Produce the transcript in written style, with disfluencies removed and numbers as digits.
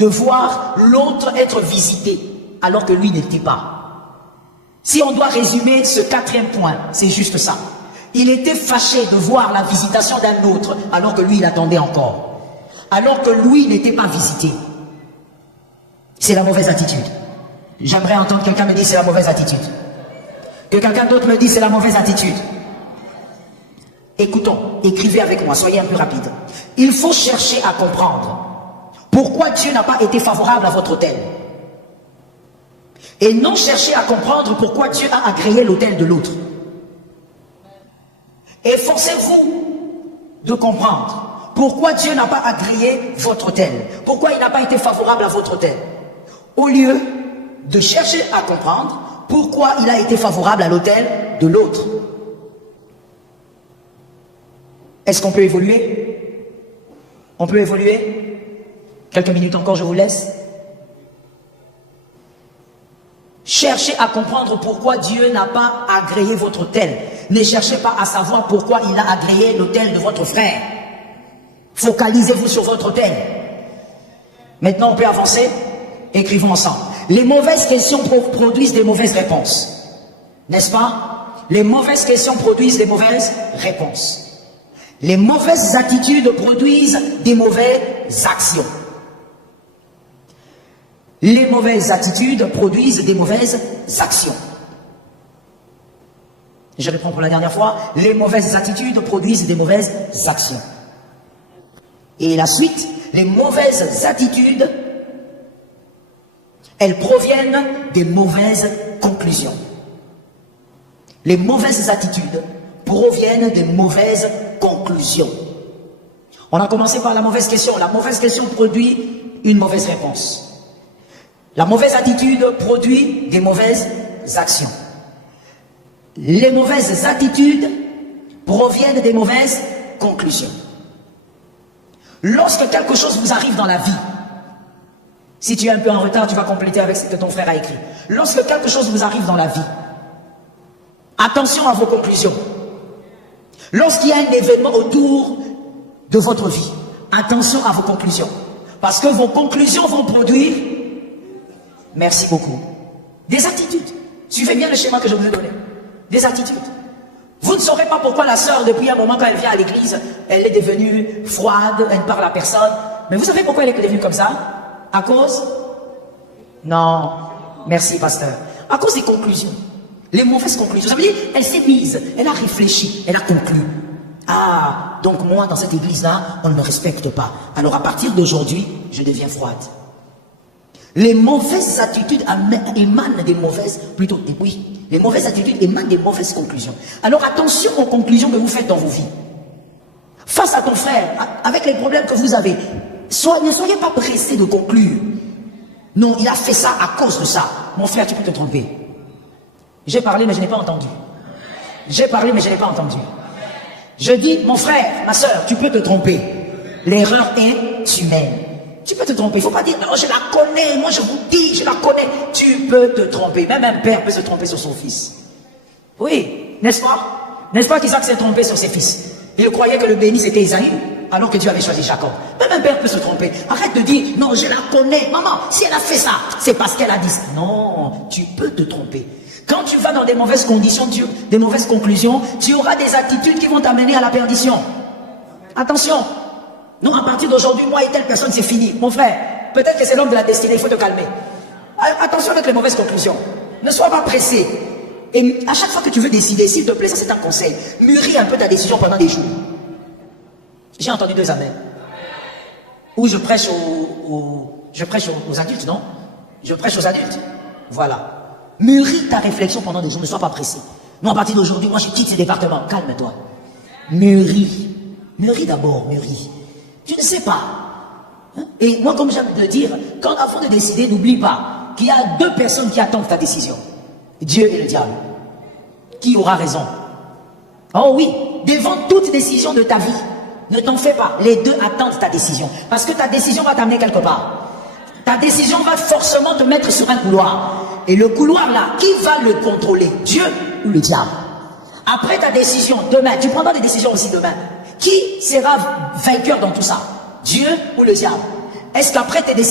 de voir l'autre être visité alors que lui n'était pas. Si on doit résumer ce quatrième point, c'est juste ça. Il était fâché de voir la visitation d'un autre alors que lui il attendait encore. Alors que lui n'était pas visité. C'est la mauvaise attitude. J'aimerais entendre quelqu'un me dire c'est la mauvaise attitude. Que quelqu'un d'autre me dise c'est la mauvaise attitude. Écoutons, écrivez avec moi, soyez un peu rapide. Il faut chercher à comprendre pourquoi Dieu n'a pas été favorable à votre autel. Et non chercher à comprendre pourquoi Dieu a agréé l'autel de l'autre. Efforcez-vous de comprendre pourquoi Dieu n'a pas agréé votre autel. Pourquoi il n'a pas été favorable à votre autel. Au lieu de chercher à comprendre pourquoi il a été favorable à l'autel de l'autre. Est-ce qu'on peut évoluer? On peut évoluer? Quelques minutes encore, je vous laisse. Cherchez à comprendre pourquoi Dieu n'a pas agréé votre autel. Ne cherchez pas à savoir pourquoi il a agréé l'autel de votre frère. Focalisez-vous sur votre autel. Maintenant, on peut avancer. Écrivons ensemble. Les mauvaises questions produisent des mauvaises réponses. N'est-ce pas? Les mauvaises questions produisent des mauvaises réponses. Les mauvaises attitudes produisent des mauvaises actions. Les mauvaises attitudes produisent des mauvaises actions. Je reprends pour la dernière fois. Les mauvaises attitudes produisent des mauvaises actions. Et la suite, les mauvaises attitudes, elles proviennent des mauvaises conclusions. Les mauvaises attitudes proviennent des mauvaises conclusions. On a commencé par la mauvaise question. La mauvaise question produit une mauvaise réponse. La mauvaise attitude produit des mauvaises actions. Les mauvaises attitudes proviennent des mauvaises conclusions. Lorsque quelque chose vous arrive dans la vie, si tu es un peu en retard, tu vas compléter avec ce que ton frère a écrit. Lorsque quelque chose vous arrive dans la vie, attention à vos conclusions. Lorsqu'il y a un événement autour de votre vie, attention à vos conclusions. Parce que vos conclusions vont produire, merci beaucoup, des attitudes. Suivez bien le schéma que je vous ai donné. Des attitudes. Vous ne saurez pas pourquoi la sœur, depuis un moment, quand elle vient à l'église, elle est devenue froide, elle ne parle à personne. Mais vous savez pourquoi elle est devenue comme ça? À cause? Non. Merci, pasteur. À cause des conclusions. Les mauvaises conclusions. Ça veut dire, elle s'est mise, elle a réfléchi, elle a conclu. Ah, donc moi, dans cette église-là, on ne me respecte pas. Alors, à partir d'aujourd'hui, je deviens froide. Les mauvaises attitudes émanent des mauvaises, les mauvaises attitudes émanent des mauvaises conclusions. Alors, attention aux conclusions que vous faites dans vos vies. Face à ton frère, avec les problèmes que vous avez, ne soyez pas pressés de conclure. Non, il a fait ça à cause de ça. Mon frère, tu peux te tromper. J'ai parlé, mais je n'ai pas entendu. J'ai parlé, mais je n'ai pas entendu. Je dis, mon frère, ma soeur, tu peux te tromper. L'erreur est humaine. Tu peux te tromper. Il ne faut pas dire, non, je la connais. Moi, je vous dis, je la connais. Tu peux te tromper. Même un père peut se tromper sur son fils. Oui, n'est-ce pas? N'est-ce pas qu'Isaac s'est trompé sur ses fils? Il croyait que le béni c'était Isaïe, alors que Dieu avait choisi Jacob. Même un père peut se tromper. Arrête de dire, non, je la connais. Maman, si elle a fait ça, c'est parce qu'elle a dit ça. Non, tu peux te tromper. Quand tu vas dans des mauvaises conditions, des mauvaises conclusions, tu auras des attitudes qui vont t'amener à la perdition. Attention. Non, à partir d'aujourd'hui, moi et telle personne, c'est fini. Mon frère, peut-être que c'est l'homme de la destinée, il faut te calmer. Attention avec les mauvaises conclusions. Ne sois pas pressé. Et à chaque fois que tu veux décider, s'il te plaît, ça c'est un conseil, mûris un peu ta décision pendant des jours. J'ai entendu 2 amens. Ou je prêche aux adultes, non? Je prêche aux adultes. Voilà. Mûris ta réflexion pendant des jours, ne sois pas pressé. Non, à partir d'aujourd'hui, moi je quitte ce département. Calme-toi. Mûris. Mûris d'abord, mûris. Tu ne sais pas. Hein? Et moi, comme j'aime de dire, avant de décider, n'oublie pas qu'il y a 2 personnes qui attendent ta décision. Dieu et le diable. Qui aura raison? Oh oui, devant toute décision de ta vie, ne t'en fais pas. Les 2 attendent ta décision. Parce que ta décision va t'amener quelque part. Ta décision va forcément te mettre sur un couloir. Et le couloir là, qui va le contrôler? Dieu ou le diable? Après ta décision, demain, tu prendras des décisions aussi demain. Qui sera vainqueur dans tout ça? Dieu ou le diable? Est-ce qu'après tes décisions,